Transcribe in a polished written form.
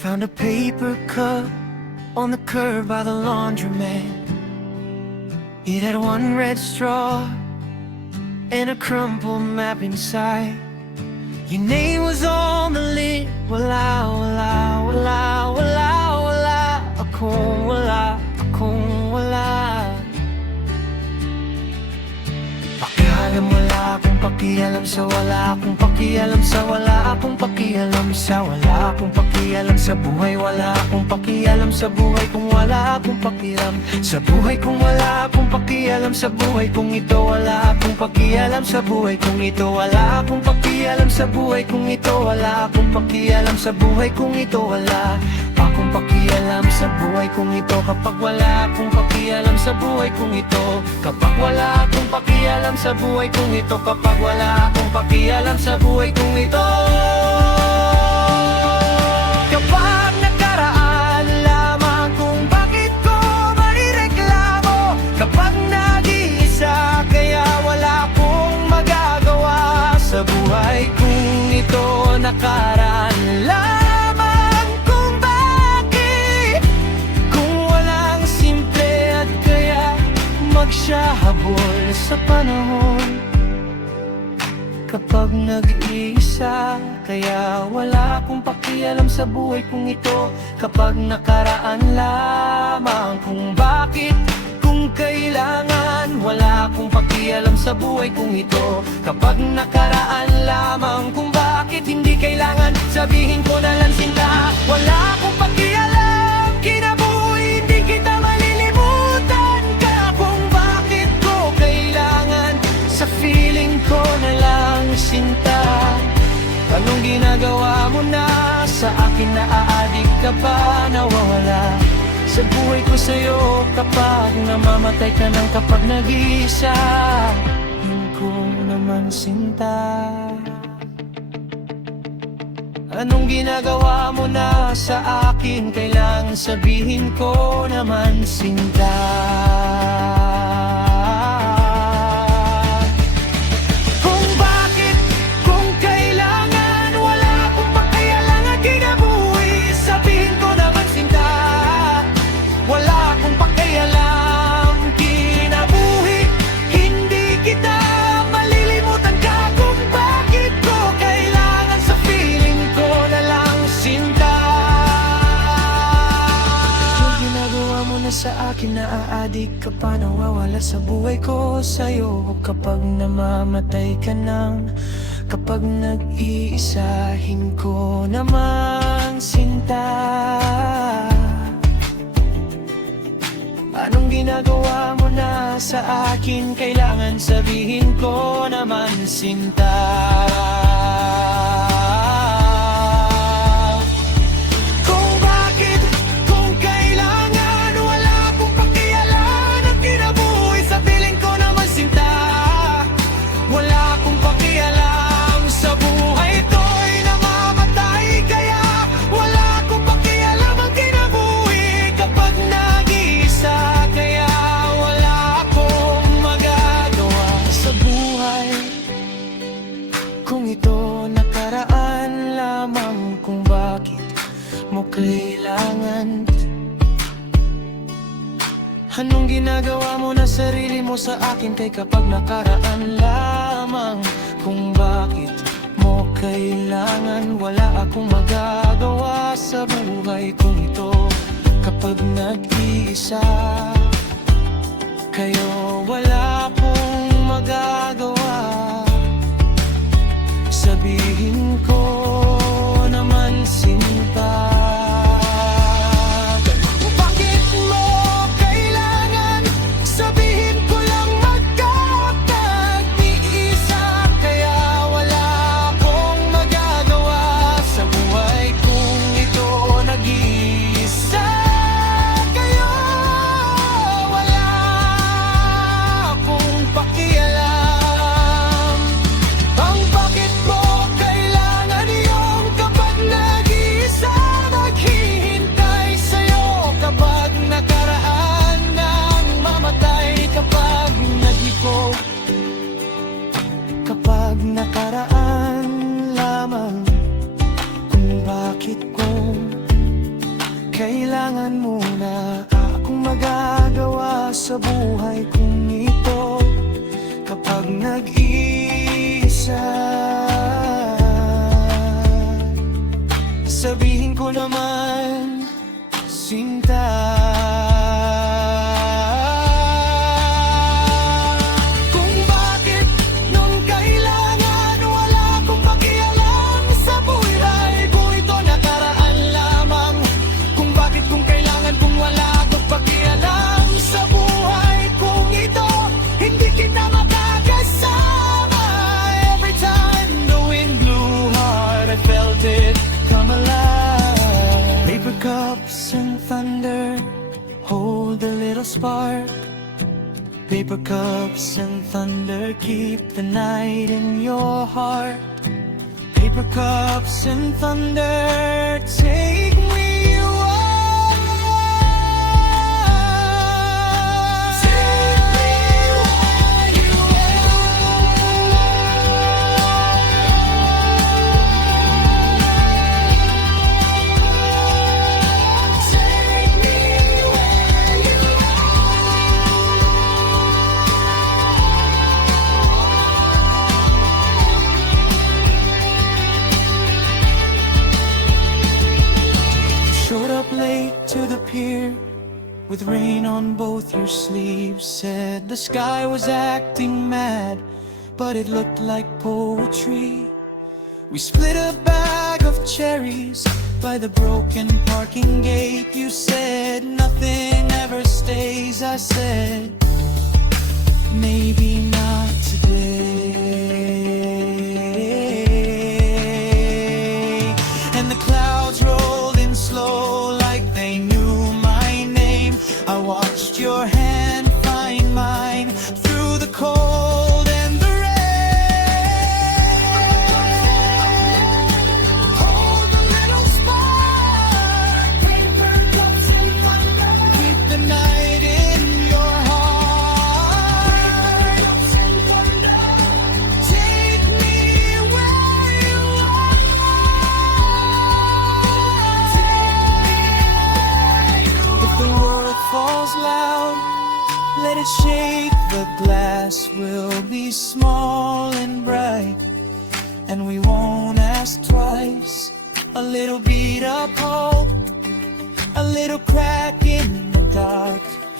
Found a paper cup on the curb by the laundromat. It had one red straw and a crumpled map inside. Your name was on the lid. Wala, wala, wala, wala, wala. Akong wala, akong wala. Pakialam, wala akong pakialam sa wala akong pakialam sa wala akong pakialam sa wala akong pakialam sa buhay. Wala akong pakialam sa buhay kung wala akong pakialam sa buhay. Kung wala akong pakialam sa buhay kung ito. Wala akong pakialam sa buhay kung ito. Wala akong pakialam sa buhay kung ito. Wala akong pakialam sa buhay kung ito. Wala akong pakialam sa buhay kung ito. Kapag wala akong pakialam sa buhay kung ito. Kapag wala akong pakialam sa buhay kung ito. Kapag wala akong pakialam sa buhay kung ito. Kapag nakaraan lamang kung bakit ko manireklamo. Kapag nag-iisa kaya wala akong magagawa sa buhay kung ito. Nakaraan lamang kung bakit kung walang simple at kaya magsyahabol sa panahon. Kapag nag-iisa kaya wala akong pakialam sa buhay kung ito. Kapag nakaraan lamang kung bakit kung kailangan. Wala akong pakialam sa buhay kung ito. Kapag nakaraan lamang kung bakit hindi kailangan. Sabihin ko na lang sinta. Wala akong pakialam kinabuhi. Hindi kita malilimutan ka kung bakit ko kailangan. Sa feeling ko na lang sinta. Anong ginagawa mo na sa akin? Naaadik ka pa, nawawala sa buhay ko sa'yo. Kapag namamatay ka nang kapag nag-iisa. Yun ko naman sinta. Anong ginagawa mo na sa akin? Kailangan sabihin ko naman sinta. Sa akin naaadik ka pa, nawawala sa buhay ko sa'yo. Kapag namamatay ka nang kapag nag-iisahin ko naman sinta. Anong ginagawa mo na sa akin? Kailangan sabihin ko naman sinta. Kung ito nakaraan lamang kung bakit mo kailangan. Anong ginagawa mo na sarili mo sa akin? Kay kapag nakaraan lamang kung bakit mo kailangan. Wala akong magagawa sa buhay kung ito. Kapag nag-iisa kayo, wala akong magagawa. Sabihin ko naman sinta. Bakit mo kailangan? Sabihin ko lang magkapag ni-isa. Kaya wala akong magagawa sa buhay kung ito. Nag-iisa kayo, wala mo naman, sinta. Kung bakit nung kailangan wala akong pakialam sa buhay ko, ito nakaraan lamang. Kung bakit kung kailangan kung wala akong pakialam sa buhay kong ito, hindi kita makakasama. Every time the wind blew hard, I felt it come alive. Paper cups and thunder hold a little spark. Paper cups and thunder keep the night in your heart. Paper cups and thunder take me away. Take me where you are. Take me where you showed up late to the pier with rain on both your sleeves. Said the sky was acting mad, but it looked like poetry. We split a bag of cherries by the broken parking gate. You said nothing ever stays. I said maybe not today. And the clouds rolled in slow like they knew my name. I watched your hand find mine through the cold and the rain. Hold a little spark. Paper cups and thunder. Keep the night in your heart. Paper cups and thunder. Take me where you are. If the world falls loud, let it shake. The glass will be small and bright, and we won't ask twice. A little beat of hope, a little crack in the dark.